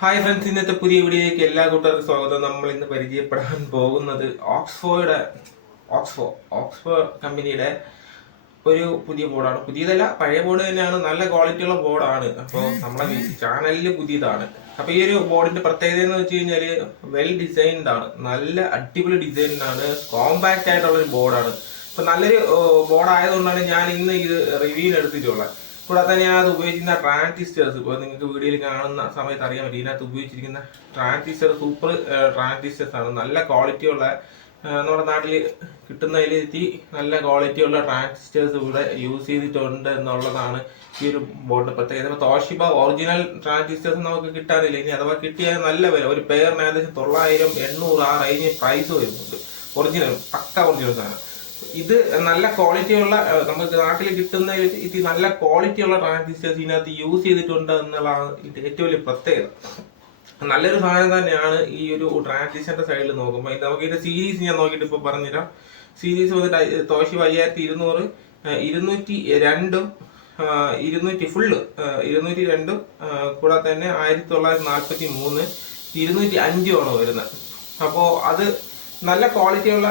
Hi friends, ഇന്നത്തെ പുതിയ വീഡിയോയിലേക്ക് എല്ലാ കൂട്ടുകാർക്കും സ്വാഗതം. നമ്മൾ ഇന്ന് പരിചയപ്പെടാൻ പോകുന്നത് ഓക്സ്ഫോ കമ്പനിയുടെ ഒരു പുതിയ ബോർഡാണ്. പുതിയതല്ല, പഴയ ബോർഡ് തന്നെയാണ്. നല്ല ക്വാളിറ്റിയുള്ള ബോർഡാണ്. അപ്പോൾ നമ്മളെ ചാനലിൽ പുതിയതാണ്. അപ്പോൾ ഈ ഒരു ബോർഡിന്റെ പ്രത്യേകത എന്ന് വെച്ച് കഴിഞ്ഞാൽ വെൽ ഡിസൈൻഡ് ആണ്. നല്ല അടിപൊളി ഡിസൈൻഡ് ആണ്. കോമ്പാക്റ്റ് ആയിട്ടുള്ള ഒരു ബോർഡാണ്. അപ്പൊ നല്ലൊരു ബോർഡ് ആയതുകൊണ്ടാണ് ഞാൻ ഇന്ന് ഇത് റിവ്യൂവിന് എടുത്തിട്ടുള്ളത്. കൂടാതെ തന്നെ അത് ഉപയോഗിക്കുന്ന ട്രാൻസിസ്റ്റേഴ്സ് ഇപ്പോൾ നിങ്ങൾക്ക് വീഡിയോയിൽ കാണുന്ന സമയത്ത് അറിയാൻ പറ്റും. ഇതിനകത്ത് ഉപയോഗിച്ചിരിക്കുന്ന ട്രാൻസിസ്റ്റർ സൂപ്പർ ട്രാൻസിസ്റ്റേഴ്സ് ആണ്. നല്ല ക്വാളിറ്റിയുള്ള നമ്മുടെ നാട്ടിൽ കിട്ടുന്നതിലെത്തി നല്ല ക്വാളിറ്റിയുള്ള ട്രാൻസിസ്റ്റേഴ്സ് ഇവിടെ യൂസ് ചെയ്തിട്ടുണ്ട് എന്നുള്ളതാണ് ഈ ഒരു ബോർഡിന്റെ പ്രത്യേകത. ഇപ്പോൾ തോഷിബ ഒറിജിനൽ ട്രാൻസിസ്റ്റേഴ്സ് നമുക്ക് കിട്ടാനില്ല. ഇനി അഥവാ കിട്ടിയാൽ നല്ല വില, ഒരു പെയറിന് ഏകദേശം 900, 800 ആ റേഞ്ച് പ്രൈസ് വരുന്നുണ്ട്. ഒറിജിനൽ പക്ക ഒറിജിനൽ സാധനം. ഇത് നല്ല ക്വാളിറ്റിയുള്ള, നമുക്ക് നാട്ടിൽ കിട്ടുന്ന ഇത് നല്ല ക്വാളിറ്റിയുള്ള ട്രാൻസിസ്റ്റേഴ്സ് ഇതിനകത്ത് യൂസ് ചെയ്തിട്ടുണ്ട് എന്നുള്ളതാണ് ഇത് ഏറ്റവും വലിയ പ്രത്യേകത. നല്ലൊരു സാധനം തന്നെയാണ് ഈ ഒരു ട്രാൻസിസ്റ്ററിന്റെ സൈഡിൽ നോക്കുമ്പോൾ. നമുക്ക് ഇതിന്റെ സീരീസ് ഞാൻ നോക്കിയിട്ട് ഇപ്പോൾ പറഞ്ഞുതരാം. സീരീസ് വന്നിട്ട് തോഷിബ 5200, 202, 200 ഫുള്ള് 202, കൂടാതെ തന്നെ 1943, 205 ആണ് വരുന്നത്. അപ്പോൾ അത് നല്ല ക്വാളിറ്റിയുള്ള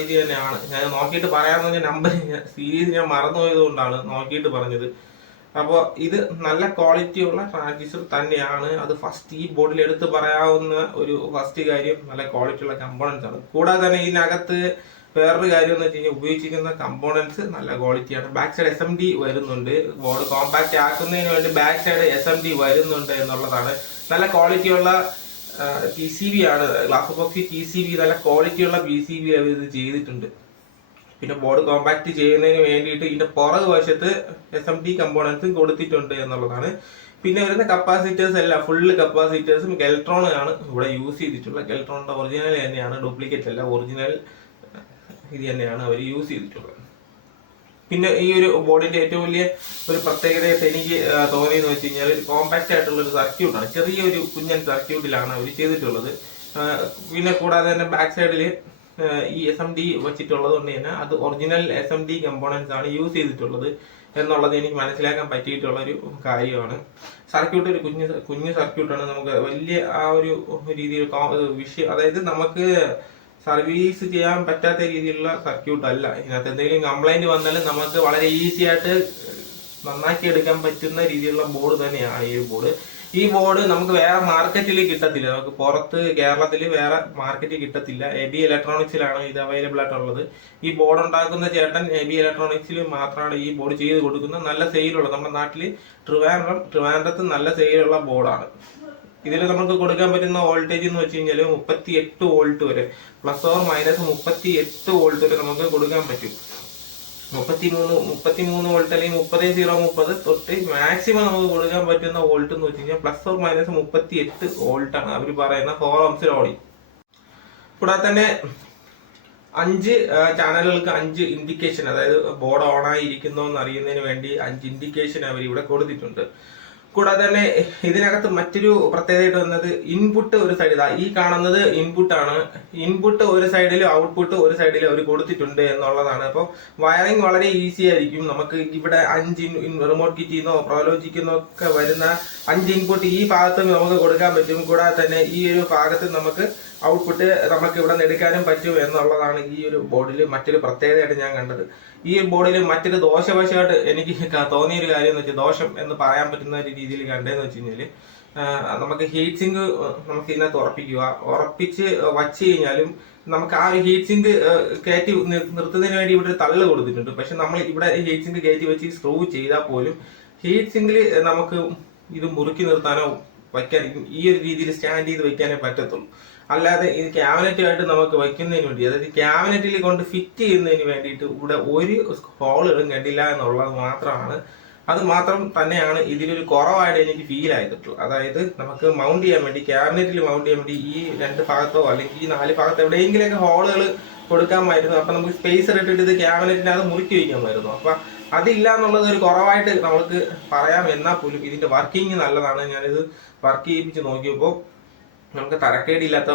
ഇത് തന്നെയാണ്. ഞാൻ നോക്കിയിട്ട് പറയാമെന്ന് പറഞ്ഞ നമ്പർ സീരീസ് ഞാൻ മറന്നുപോയത് കൊണ്ടാണ് നോക്കിയിട്ട് പറഞ്ഞത്. അപ്പോൾ ഇത് നല്ല ക്വാളിറ്റിയുള്ള ട്രാൻസിസ്റ്റർ തന്നെയാണ്. അത് ഫസ്റ്റ് ഈ ബോർഡിൽ എടുത്ത് പറയാവുന്ന ഒരു ഫസ്റ്റ് കാര്യം നല്ല ക്വാളിറ്റിയുള്ള കമ്പോണൻസ് ആണ്. കൂടാതെ തന്നെ ഇതിനകത്ത് വേറൊരു കാര്യം എന്ന് വെച്ച് കഴിഞ്ഞാൽ ഉപയോഗിച്ചിരിക്കുന്ന കമ്പോണൻസ് നല്ല ക്വാളിറ്റിയാണ്. ബാക്ക് സൈഡ് SMD വരുന്നുണ്ട്. ബോർഡ് കോമ്പാക്റ്റ് ആക്കുന്നതിന് വേണ്ടി ബാക്ക് സൈഡ് SMD വരുന്നുണ്ട് എന്നുള്ളതാണ്. നല്ല ക്വാളിറ്റിയുള്ള PCB ആണ്. ഗ്ലാസ് എപ്പോക്സി PCB, നല്ല ക്വാളിറ്റിയുള്ള PCB അവർ ഇത് ചെയ്തിട്ടുണ്ട്. പിന്നെ ബോർഡ് കോമ്പാക്ട് ചെയ്യുന്നതിന് വേണ്ടിയിട്ട് ഇതിന്റെ പുറകു വശത്ത് SMD കമ്പോണൻസും കൊടുത്തിട്ടുണ്ട് എന്നുള്ളതാണ്. പിന്നെ വരുന്ന കപ്പാസിറ്റേഴ്സ് എല്ലാം ഫുള്ള് കപ്പാസിറ്റേഴ്സും ഗെൽട്രോൺ ആണ് ഇവിടെ യൂസ് ചെയ്തിട്ടുള്ളത്. ഗെൽട്രോണിന്റെ ഒറിജിനൽ തന്നെയാണ്, ഡ്യൂപ്ലിക്കേറ്റ് അല്ല, ഒറിജിനൽ ഇത് തന്നെയാണ് അവർ യൂസ് ചെയ്തിട്ടുള്ളത്. പിന്നെ ഈ ഒരു ബോർഡിന്റെ ഏറ്റവും വലിയ ഒരു പ്രത്യേകതയായിട്ട് എനിക്ക് തോന്നിയെന്ന് വെച്ച് കഴിഞ്ഞാൽ ഒരു കോമ്പാക്റ്റ് ആയിട്ടുള്ള ഒരു സർക്യൂട്ടാണ്. ചെറിയൊരു കുഞ്ഞൻ സർക്യൂട്ടിലാണ് അവർ ചെയ്തിട്ടുള്ളത്. പിന്നെ കൂടാതെ തന്നെ ബാക്ക് സൈഡിൽ ഈ SMD വെച്ചിട്ടുള്ളത് കൊണ്ട് തന്നെ അത് ഒറിജിനൽ SMD കമ്പോണൻസ് ആണ് യൂസ് ചെയ്തിട്ടുള്ളത് എന്നുള്ളത് എനിക്ക് മനസ്സിലാക്കാൻ പറ്റിയിട്ടുള്ള ഒരു കാര്യമാണ്. സർക്യൂട്ട് ഒരു കുഞ്ഞു സർക്യൂട്ടാണ്. നമുക്ക് വലിയ ആ ഒരു രീതിയിൽ വിഷയം, അതായത് നമുക്ക് സർവീസ് ചെയ്യാൻ പറ്റാത്ത രീതിയിലുള്ള സർക്യൂട്ട് അല്ല. ഇതിനകത്ത് എന്തെങ്കിലും കംപ്ലൈന്റ് വന്നാലും നമുക്ക് വളരെ ഈസി ആയിട്ട് നന്നാക്കി എടുക്കാൻ പറ്റുന്ന രീതിയിലുള്ള ബോർഡ് തന്നെയാണ് ഈ ബോർഡ്. ഈ ബോർഡ് നമുക്ക് വേറെ മാർക്കറ്റിൽ കിട്ടത്തില്ല. നമുക്ക് പുറത്ത് കേരളത്തിൽ വേറെ മാർക്കറ്റിൽ കിട്ടത്തില്ല. AB ഇലക്ട്രോണിക്സിലാണ് ഇത് അവൈലബിൾ ആയിട്ടുള്ളത്. ഈ ബോർഡ് ഉണ്ടാക്കുന്ന ചേട്ടൻ AB ഇലക്ട്രോണിക്സിൽ മാത്രമാണ് ഈ ബോർഡ് ചെയ്ത് കൊടുക്കുന്നത്. നല്ല സെയിലുള്ള, നമ്മുടെ നാട്ടിൽ ട്രിവാൻഡ്രത്ത് നല്ല സെയിലുള്ള ബോർഡാണ്. ഇതിൽ നമുക്ക് കൊടുക്കാൻ പറ്റുന്ന വോൾട്ടേജ് എന്ന് വെച്ച് കഴിഞ്ഞാൽ 38 വോൾട്ട് വരെ, പ്ലസ് ഓർ മൈനസ് 38 വോൾട്ട് വരെ നമുക്ക് കൊടുക്കാൻ പറ്റും. 33 വോൾട്ട് അല്ലെങ്കിൽ 30 തൊട്ട് മാക്സിമം നമുക്ക് കൊടുക്കാൻ പറ്റുന്ന വോൾട്ട് എന്ന് വെച്ച് കഴിഞ്ഞാൽ പ്ലസ് ഓർ മൈനസ് 38 വോൾട്ട് ആണ് അവർ പറയുന്ന 4 ഓംസ് ലോഡി. കൂടാതെ തന്നെ 5 ചാനലുകൾക്ക് 5 ഇൻഡിക്കേഷൻ, അതായത് ബോർഡ് ഓൺ ആയിരിക്കുന്നോ എന്ന് അറിയുന്നതിന് വേണ്ടി 5 ഇൻഡിക്കേഷൻ അവർ ഇവിടെ കൊടുത്തിട്ടുണ്ട്. കൂടാതെ തന്നെ ഇതിനകത്ത് മറ്റൊരു പ്രത്യേകതയായിട്ട് വന്നത് ഇൻപുട്ട് ഒരു സൈഡ്, ഈ കാണുന്നത് ഇൻപുട്ട് ആണ്. ഇൻപുട്ട് ഒരു സൈഡിലും ഔട്ട്പുട്ട് ഒരു സൈഡിലും അവർ കൊടുത്തിട്ടുണ്ട് എന്നുള്ളതാണ്. അപ്പോൾ വയറിംഗ് വളരെ ഈസി ആയിരിക്കും. നമുക്ക് ഇവിടെ 5 റിമോട്ട് കിറ്റിന്നോ പ്രോലോജിക്കുന്നോ ഒക്കെ വരുന്ന 5 ഇൻപുട്ട് ഈ ഭാഗത്ത് നമുക്ക് കൊടുക്കാൻ പറ്റും. കൂടാതെ തന്നെ ഈ ഒരു ഭാഗത്ത് നമുക്ക് ഔട്ട്പുട്ട് നമുക്ക് ഇവിടെ നിന്ന് എടുക്കാനും പറ്റും എന്നുള്ളതാണ് ഈ ഒരു ബോർഡിൽ മറ്റൊരു പ്രത്യേകതയായിട്ട് ഞാൻ കണ്ടത്. ഈ ബോർഡിൽ മറ്റൊരു ദോഷവശമായിട്ട് എനിക്ക് തോന്നിയൊരു കാര്യം എന്ന് വെച്ചാൽ, ദോഷം എന്ന് പറയാൻ പറ്റുന്ന ഒരു രീതിയിൽ കണ്ടതെന്ന് വെച്ച് കഴിഞ്ഞാൽ, നമുക്ക് ഹീറ്റ് സിങ്ക് നമുക്ക് ഇതിനകത്ത് ഉറപ്പിച്ച് വച്ച് കഴിഞ്ഞാലും നമുക്ക് ആ ഒരു ഹീറ്റ് സിങ്ക് കയറ്റി നിർത്തുന്നതിന് വേണ്ടി ഇവിടെ ഒരു തള്ള് കൊടുത്തിട്ടുണ്ട്. പക്ഷെ നമ്മൾ ഇവിടെ ഹീറ്റ് സിങ്ക് കയറ്റി വെച്ച് സ്ക്രൂ ചെയ്താൽ പോലും ഹീറ്റ് സിങ്കിൽ നമുക്ക് ഇത് മുറുക്കി നിർത്താനോ വയ്ക്കാൻ ഈ ഒരു രീതിയിൽ സ്റ്റാൻഡ് ചെയ്ത് വെക്കാനേ പറ്റത്തുള്ളൂ. അല്ലാതെ ഇത് ക്യാബിനറ്റുമായിട്ട് നമുക്ക് വയ്ക്കുന്നതിന് വേണ്ടി, അതായത് ക്യാബിനറ്റിൽ കൊണ്ട് ഫിറ്റ് ചെയ്യുന്നതിന് വേണ്ടിയിട്ട് ഇവിടെ ഒരു ഹോളുകളും കണ്ടില്ല എന്നുള്ളത് മാത്രമാണ്. അത് മാത്രം തന്നെയാണ് ഇതിലൊരു കുറവായിട്ട് എനിക്ക് ഫീൽ ആയിട്ടുള്ളത്. അതായത് നമുക്ക് മൗണ്ട് ചെയ്യാൻ വേണ്ടി, ക്യാബിനറ്റിൽ മൗണ്ട് ചെയ്യാൻ വേണ്ടി ഈ 2 ഭാഗത്തോ അല്ലെങ്കിൽ ഈ 4 ഭാഗത്തോ എവിടെയെങ്കിലൊക്കെ ഹോളുകൾ കൊടുക്കാമായിരുന്നു. അപ്പൊ നമുക്ക് സ്പേസർ ഇട്ടിട്ട് ഇത് ക്യാബിനറ്റിനകത്ത് മുറുക്കി വയ്ക്കാമായിരുന്നു. അപ്പൊ അതില്ല എന്നുള്ളത് ഒരു കുറവായിട്ട് നമുക്ക് പറയാം. എന്നാൽ പോലും ഇതിന്റെ വർക്കിംഗ് നല്ലതാണ്. ഞാനിത് വർക്ക് ചെയ്യിപ്പിച്ച് നോക്കിയപ്പോൾ നമുക്ക് തരക്കേടില്ലാത്ത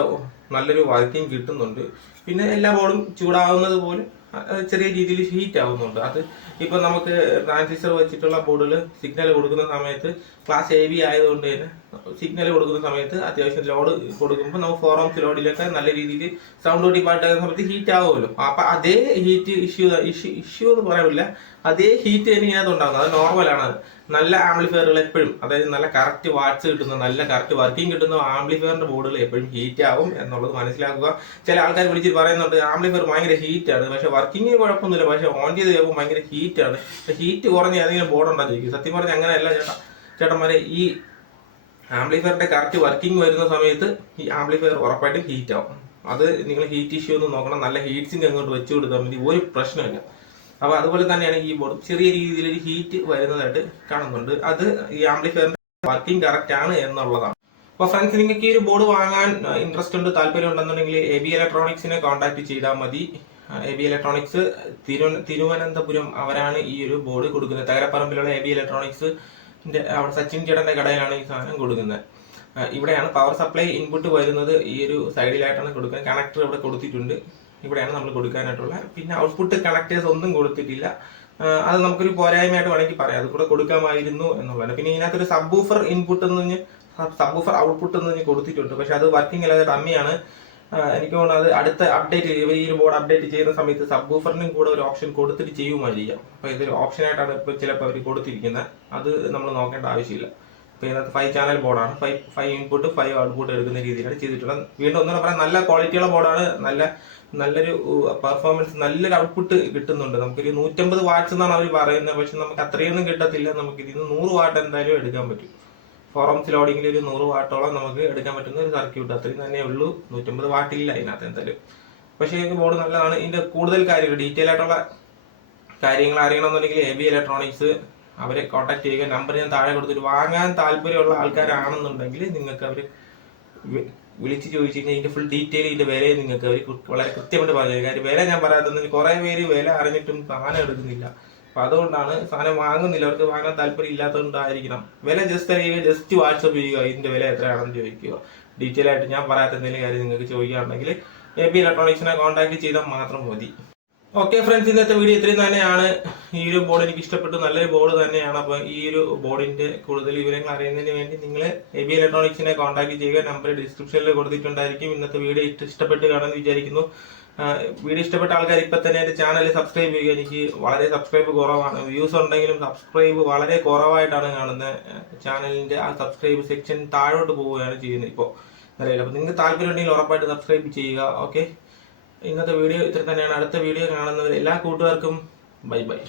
നല്ലൊരു വർക്കിംഗ് കിട്ടുന്നുണ്ട്. പിന്നെ എല്ലാ ബോർഡും ചൂടാവുന്നത് പോലും ചെറിയ രീതിയിൽ ഹീറ്റ് ആവുന്നുണ്ട്. അത് ഇപ്പം നമുക്ക് ട്രാൻസിസ്റ്റർ വെച്ചിട്ടുള്ള ബോർഡിൽ സിഗ്നൽ കൊടുക്കുന്ന സമയത്ത് ക്ലാസ് AB ആയതുകൊണ്ട് തന്നെ സിഗ്നൽ കൊടുക്കുന്ന സമയത്ത് അത്യാവശ്യം ലോഡ് കൊടുക്കുമ്പോൾ നമുക്ക് 4 ohms ലോഡിലൊക്കെ നല്ല രീതിയിൽ സൗണ്ട് കൂട്ടി പാട്ടാകുന്ന സമയത്ത് ഹീറ്റ് ആവുമല്ലോ. അപ്പൊ അതേ ഹീറ്റ് ഇഷ്യൂ എന്ന് പറയാനില്ല, അതേ ഹീറ്റ് തന്നെ ഇതിനകത്ത് ഉണ്ടാകുന്നത്. അത് നോർമലാണ്. നല്ല ആംപ്ലിഫയറുകൾ എപ്പോഴും, അതായത് നല്ല കറക്റ്റ് വാട്ട്സ് കിട്ടുന്ന, നല്ല കറക്റ്റ് വർക്കിംഗ് കിട്ടുന്ന ആംപ്ലിഫയറിന്റെ ബോർഡുകൾ എപ്പോഴും ഹീറ്റ് ആവും എന്നുള്ളത് മനസ്സിലാക്കുക. ചില ആൾക്കാർ വിളിച്ചിട്ട് പറയുന്നുണ്ട് ആംപ്ലിഫയർ ഭയങ്കര ഹീറ്റാണ്, പക്ഷെ വർക്കിങ്ങിന് കുഴപ്പമൊന്നുമില്ല, പക്ഷെ ഓൺ ചെയ്ത് കഴിയുമ്പോൾ ഭയങ്കര ഹീറ്റാണ്. ഹീറ്റ് കുറഞ്ഞ ഏതെങ്കിലും ബോർഡ് ഉണ്ടോ ചോദിക്കും. സത്യം പറഞ്ഞാൽ അങ്ങനെയല്ല ചേട്ടന്മാരെ. ഈ ആംപ്ലിഫയറിന്റെ കറക്റ്റ് വർക്കിംഗ് വരുന്ന സമയത്ത് ഈ ആംപ്ലിഫയർ ഉറപ്പായിട്ടും ഹീറ്റ് ആവും. അത് നിങ്ങൾ ഹീറ്റ് ഇഷ്യൂ ഒന്ന് നോക്കണം. നല്ല ഹീറ്റ്സിങ് അങ്ങോട്ട് വെച്ചു കൊടുത്താൽ മതി, ഒരു പ്രശ്നമില്ല. അപ്പൊ അതുപോലെ തന്നെയാണ് ഈ ബോർഡ് ചെറിയ രീതിയിൽ ഒരു ഹീറ്റ് വരുന്നതായിട്ട് കാണുന്നുണ്ട്. അത് ഈ ആംപ്ലിഫയറിന്റെ വർക്കിംഗ് കറക്റ്റ് ആണ് എന്നുള്ളതാണ്. അപ്പൊ ഫ്രണ്ട്സ്, നിങ്ങൾക്ക് ഈ ഒരു ബോർഡ് വാങ്ങാൻ ഇൻട്രസ്റ്റ് ഉണ്ട്, താല്പര്യം ഉണ്ടെന്നുണ്ടെങ്കിൽ AB ഇലക്ട്രോണിക്സിനെ കോൺടാക്ട് ചെയ്താൽ മതി. AB ഇലക്ട്രോണിക്സ് തിരുവനന്തപുരം, അവരാണ് ഈ ഒരു ബോർഡ് കൊടുക്കുന്നത്. തകരപ്പറമ്പിലുള്ള AB ഇലക്ട്രോണിക്സ് അവിടെ സച്ചിൻ ചേട്ടന്റെ കടയിലാണ് ഈ സാധനം കൊടുക്കുന്നത്. ഇവിടെയാണ് പവർ സപ്ലൈ ഇൻപുട്ട് വരുന്നത്. ഈ ഒരു സൈഡിലായിട്ടാണ് കൊടുക്കുന്നത്. കണക്ടർ ഇവിടെ കൊടുത്തിട്ടുണ്ട്, ഇവിടെയാണ് നമ്മൾ കൊടുക്കാനായിട്ടുള്ള. പിന്നെ ഔട്ട്പുട്ട് കണക്ടേഴ്സ് ഒന്നും കൊടുത്തിട്ടില്ല. അത് നമുക്കൊരു പോരായ്മയായിട്ട് വേണമെങ്കിൽ പറയാം, അത് കൂടെ കൊടുക്കാമായിരുന്നു എന്നുള്ളതാണ്. പിന്നെ ഇതിനകത്തൊരു സബ്ബൂഫർ ഇൻപുട്ട് എന്ന് പറഞ്ഞ് സബ്ബൂഫർ ഔട്ട്പുട്ട് എന്ന് പറഞ്ഞ് കൊടുത്തിട്ടുണ്ട്, പക്ഷെ അത് വർക്കിംഗ് അല്ലാതെ ഡമ്മിയാണ്. എനിക്ക് തോന്നുന്നു അത് അടുത്ത അപ്ഡേറ്റ്, ഇവർ ഈ ഒരു ബോർഡ് അപ്ഡേറ്റ് ചെയ്യുന്ന സമയത്ത് സബ്ബൂഫറിനും കൂടെ ഒരു ഓപ്ഷൻ കൊടുത്തിട്ട് ചെയ്യുമായിരിക്കാം. അപ്പൊ ഇതൊരു ഓപ്ഷനായിട്ടാണ് ഇപ്പോൾ ചിലപ്പോൾ അവർ കൊടുത്തിരിക്കുന്നത്. അത് നമ്മൾ നോക്കേണ്ട ആവശ്യമില്ല. ഇപ്പൊ ഇതിനകത്ത് 5 ചാനൽ ബോർഡാണ്. 5 ഇൻപുട്ട് 5 ഔട്ട്പുട്ട് എടുക്കുന്ന രീതിയിലാണ് ചെയ്തിട്ടുള്ളത്. വീണ്ടും ഒന്നുകൂടെ പറയാം, നല്ല ക്വാളിറ്റിയുള്ള ബോർഡാണ്. നല്ലൊരു പെർഫോമൻസ്, നല്ലൊരു ഔട്ട്പുട്ട് കിട്ടുന്നുണ്ട്. നമുക്കൊരു 150 വാട്ട്സ് എന്നാണ് അവർ പറയുന്നത്, പക്ഷെ നമുക്ക് അത്രയൊന്നും കിട്ടത്തില്ല. നമുക്ക് ഇതിന് 100 വാട്ട് എന്തായാലും എടുക്കാൻ പറ്റും. 4 ohms ലോഡിങ്ങിൽ ഒരു 100 വാട്ടോളം നമുക്ക് എടുക്കാൻ പറ്റുന്ന ഒരു സർക്യൂട്ട്, അത്രയും തന്നെ ഉള്ളൂ. 150 വാട്ട് ഇല്ല ഇതിനകത്ത് എന്തായാലും. പക്ഷേ ഈ ബോർഡ് നല്ലതാണ്. ഇതിന്റെ കൂടുതൽ കാര്യങ്ങൾ, ഡീറ്റെയിൽ ആയിട്ടുള്ള കാര്യങ്ങൾ അറിയണമെന്നുണ്ടെങ്കിൽ AB ഇലക്ട്രോണിക്സ് അവരെ കോൺടാക്ട് ചെയ്യുക. നമ്പർ ഞാൻ താഴെ കൊടുത്തിട്ട്, വാങ്ങാൻ താല്പര്യമുള്ള ആൾക്കാരാണെന്നുണ്ടെങ്കിൽ നിങ്ങൾക്ക് അവർ വിളിച്ച് ചോദിച്ചു കഴിഞ്ഞാൽ ഇതിന്റെ ഫുൾ ഡീറ്റെയിൽ, ഇതിന്റെ വിലയെ നിങ്ങൾക്ക് അവർ വളരെ കൃത്യമായിട്ട് പറഞ്ഞു. കാര്യം വില ഞാൻ പറയാത്തതിന് കുറെ പേര് വില അറിഞ്ഞിട്ടും സാധനം എടുക്കുന്നില്ല. അപ്പൊ അതുകൊണ്ടാണ് സാധനം വാങ്ങുന്നില്ല. അവർക്ക് വാങ്ങാൻ താല്പര്യം ഇല്ലാത്തതുകൊണ്ടായിരിക്കണം. വില ജസ്റ്റ് അറിയുക, ജസ്റ്റ് വാട്സപ്പ് ചെയ്യുക, ഇതിന്റെ വില എത്രയാണെന്ന് ചോദിക്കുക. ഡീറ്റെയിൽ ആയിട്ട് ഞാൻ പറയാത്ത എന്തെങ്കിലും കാര്യം നിങ്ങൾക്ക് ചോദിക്കുകയാണെങ്കിൽ AB ഇലക്ട്രോണിക്സിനെ കോൺടാക്ട് ചെയ്താൽ മാത്രം മതി. ഓക്കെ ഫ്രണ്ട്സ്, ഇന്നത്തെ വീഡിയോ ഇത്രയും തന്നെയാണ്. ഈ ഒരു ബോർഡ് എനിക്ക് ഇഷ്ടപ്പെട്ടു, നല്ലൊരു ബോർഡ് തന്നെയാണ്. അപ്പൊ ഈ ഒരു ബോർഡിന്റെ കൂടുതൽ വിവരങ്ങൾ അറിയുന്നതിന് വേണ്ടി നിങ്ങൾ AB ഇലക്ട്രോണിക്സിനെ കോൺടാക്ട് ചെയ്യുക. നമ്പർ ഡിസ്ക്രിപ്ഷനിൽ കൊടുത്തിട്ടുണ്ടായിരിക്കും. ഇന്നത്തെ വീഡിയോ ഇഷ്ടപ്പെട്ട് കാണുമെന്ന് വിചാരിക്കുന്നു. വീഡിയോ ഇഷ്ടപ്പെട്ട ആൾക്കാർ ഇപ്പൊ തന്നെ എന്റെ ചാനൽ സബ്സ്ക്രൈബ് ചെയ്യുക. എനിക്ക് വളരെ സബ്സ്ക്രൈബ് കുറവാണ്, വ്യൂസ് ഉണ്ടെങ്കിലും സബ്സ്ക്രൈബ് വളരെ കുറവായിട്ടാണ് കാണുന്നത്. ചാനലിന്റെ ആ സബ്സ്ക്രൈബ് സെക്ഷൻ താഴോട്ട് പോവുകയാണ് ചെയ്യുന്നത് ഇപ്പോൾ നിലവിൽ. അപ്പൊ നിങ്ങൾക്ക് താല്പര്യം ഉണ്ടെങ്കിൽ ഉറപ്പായിട്ട് സബ്സ്ക്രൈബ് ചെയ്യുക. ഓക്കെ, ഇന്നത്തെ വീഡിയോ ഇത്ര തന്നെയാണ്. അടുത്ത വീഡിയോ കാണുന്നവർ എല്ലാ കൂട്ടുകാർക്കും ബൈ ബൈ.